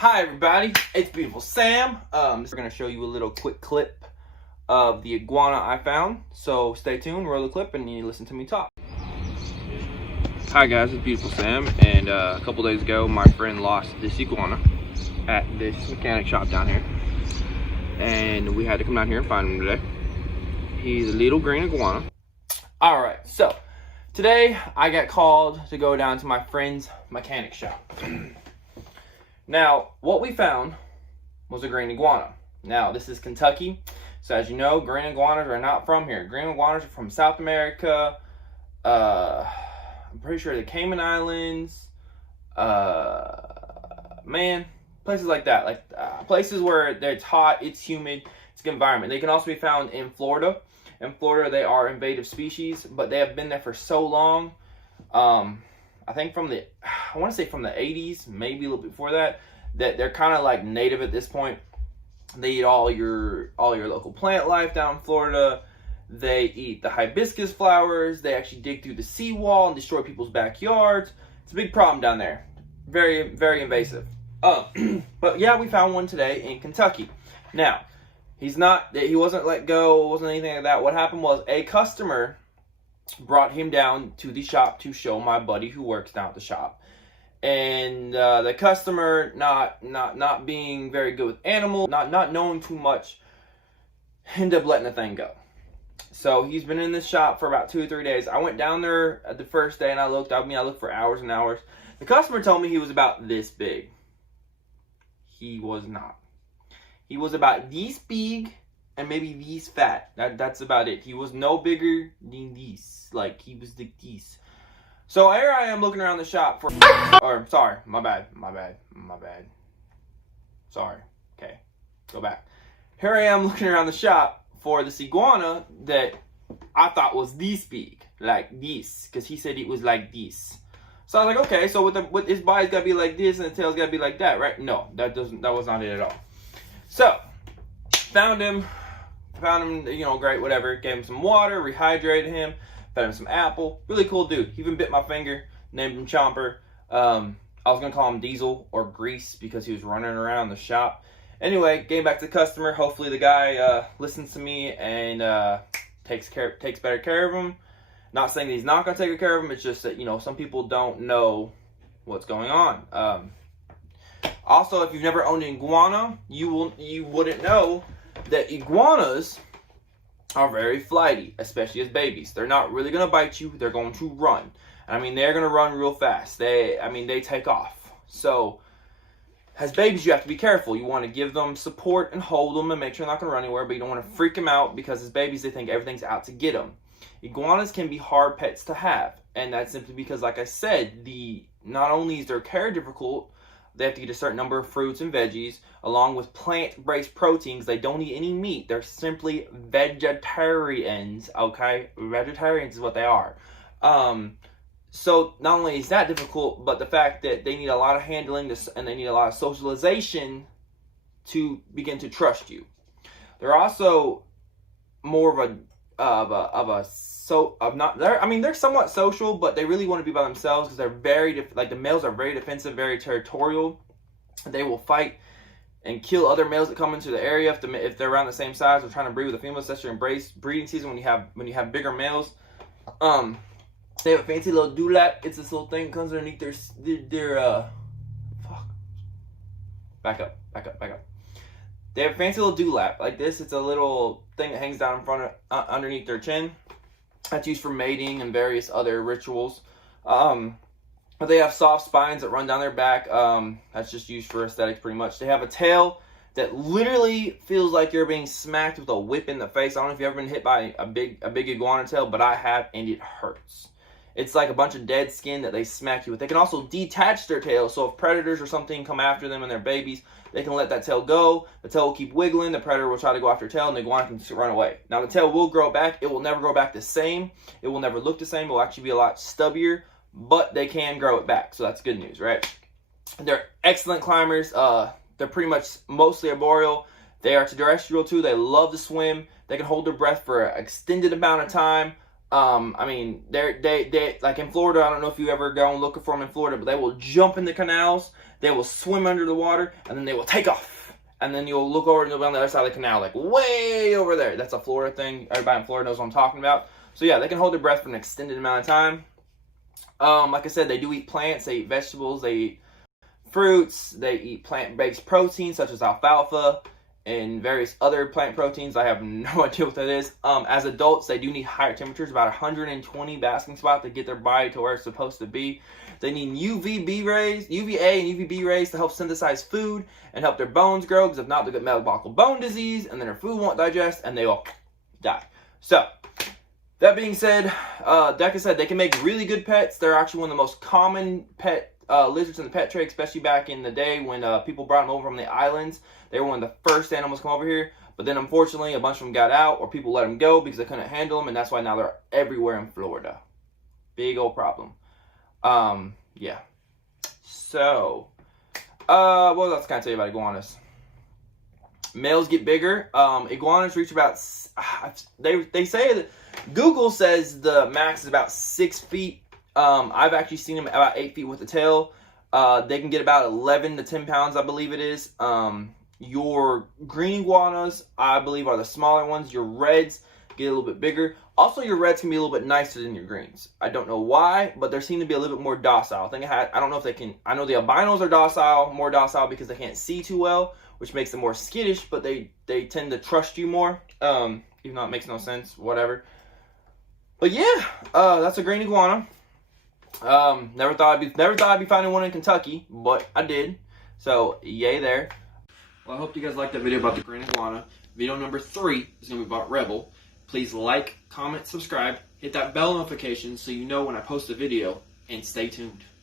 Hi everybody, it's Beautiful Sam. We're going to show you a little quick clip of the iguana I found. So stay tuned, roll the clip, and you listen to me talk. Hi guys, it's Beautiful Sam, and a couple days ago my friend lost this iguana at this mechanic shop down here. And we had to come down here and find him today. He's a little green iguana. Alright, so today I got called to go down to my friend's mechanic shop. Now, what we found was a green iguana. Now, this is Kentucky, so as you know, green iguanas are not from here. Green iguanas are from South America, I'm pretty sure the Cayman Islands, places like that. Places where it's hot, it's humid, it's a good environment. They can also be found in Florida. In Florida, they are invasive species, but they have been there for so long. I think from the 80s, maybe a little bit before that they're kind of like native at this point. They eat all your local plant life down in Florida. They eat the hibiscus flowers. They actually dig through the seawall and destroy people's backyards. It's a big problem down there. Very, very invasive. But yeah, we found one today in Kentucky. Now, he wasn't let go, wasn't anything like that. What happened was a customer brought him down to the shop to show my buddy who works down at the shop, and the customer not being very good with animals, not knowing too much, ended up letting the thing go. So he's been in this shop for about 2 or 3 days. I went down there the first day and I looked for hours and hours. The customer told me he was about this big. He was not. He was about this big and maybe these fat. That's about it. He was no bigger than these. Like, he was like these. So here I am looking around the shop for, or sorry, my bad. Sorry. Okay, go back. Here I am looking around the shop for this iguana that I thought was this big, like this, because he said it was like this. So I was like, okay, so with his body's gotta be like this and the tail's gotta be like that, right? No, that was not it at all. So found him, great, whatever. Gave him some water, rehydrated him, fed him some apple. Really cool dude. He even bit my finger, named him Chomper. I was going to call him Diesel or Grease because he was running around the shop. Anyway, getting back to the customer. Hopefully the guy listens to me and takes better care of him. Not saying that he's not going to take care of him. It's just that, some people don't know what's going on. Also, if you've never owned an iguana, you wouldn't know that iguanas are very flighty, especially as babies. They're not really going to bite you. They're going to run. They're going to run real fast. They take off. So, as babies, you have to be careful. You want to give them support and hold them and make sure they're not going to run anywhere, but you don't want to freak them out because as babies, they think everything's out to get them. Iguanas can be hard pets to have, and that's simply because, like I said, not only is their care difficult, they have to get a certain number of fruits and veggies, along with plant-based proteins. They don't eat any meat. They're simply vegetarians, okay? Vegetarians is what they are. So not only is that difficult, but the fact that they need a lot of handling and they need a lot of socialization to begin to trust you. They're also more they're somewhat social, but they really want to be by themselves because they're the males are very defensive, very territorial. They will fight and kill other males that come into the area if they're around the same size or trying to breed with a female. That's your breeding season when you have bigger males. They have a fancy little dewlap. It's this little thing that comes underneath their back up. They have a fancy little dewlap like this. It's a little thing that hangs down in front of underneath their chin. That's used for mating and various other rituals. But they have soft spines that run down their back. That's just used for aesthetics pretty much. They have a tail that literally feels like you're being smacked with a whip in the face. I don't know if you've ever been hit by a big iguana tail, but I have, and it hurts. It's like a bunch of dead skin that they smack you with. They can also detach their tail, so if predators or something come after them and they're babies, they can let that tail go. The tail will keep wiggling. The predator will try to go after the tail, and the iguana can run away. Now, the tail will grow back. It will never grow back the same. It will never look the same. It will actually be a lot stubbier, but they can grow it back, so that's good news, right? They're excellent climbers. They're pretty much mostly arboreal. They are terrestrial, too. They love to swim. They can hold their breath for an extended amount of time. I mean, they like in Florida. I don't know if you ever go and look for them in Florida, but they will jump in the canals, they will swim under the water, and then they will take off. And then you'll look over and they'll be on the other side of the canal, like way over there. That's a Florida thing. Everybody in Florida knows what I'm talking about. So yeah, they can hold their breath for an extended amount of time. Like I said, they do eat plants, they eat vegetables, they eat fruits, they eat plant-based proteins such as alfalfa and various other plant proteins. I have no idea what that is. As adults, they do need higher temperatures, about 120 basking spots to get their body to where it's supposed to be. They need UVA and UVB rays to help synthesize food and help their bones grow, because if not, they'll get metabolic bone disease, and then their food won't digest, and they will die. So, that being said, like I said, they can make really good pets. They're actually one of the most common pet lizards in the pet trade, especially back in the day when people brought them over from the islands. They were one of the first animals to come over here. But then, unfortunately, a bunch of them got out, or people let them go because they couldn't handle them, and that's why now they're everywhere in Florida. Big old problem. Yeah. So, what else can I tell you about iguanas? Males get bigger. Iguanas reach about, they say that Google says the max is about 6 feet. I've actually seen them about 8 feet with the tail. They can get about 11 to 10 pounds, I believe it is. Your green iguanas, I believe, are the smaller ones. Your reds get a little bit bigger. Also, your reds can be a little bit nicer than your greens. I don't know why, but they seem to be a little bit more docile. I don't know if they can, I know the albinos are docile, more docile because they can't see too well, which makes them more skittish, but they tend to trust you more. Even though it makes no sense, whatever. But yeah, that's a green iguana. Never thought I'd be finding one in Kentucky, but I did. So yay there. Well, I hope you guys liked that video about the green iguana. Video number 3 is going to be about Rebel. Please like, comment, subscribe, hit that bell notification so you know when I post a video, and stay tuned.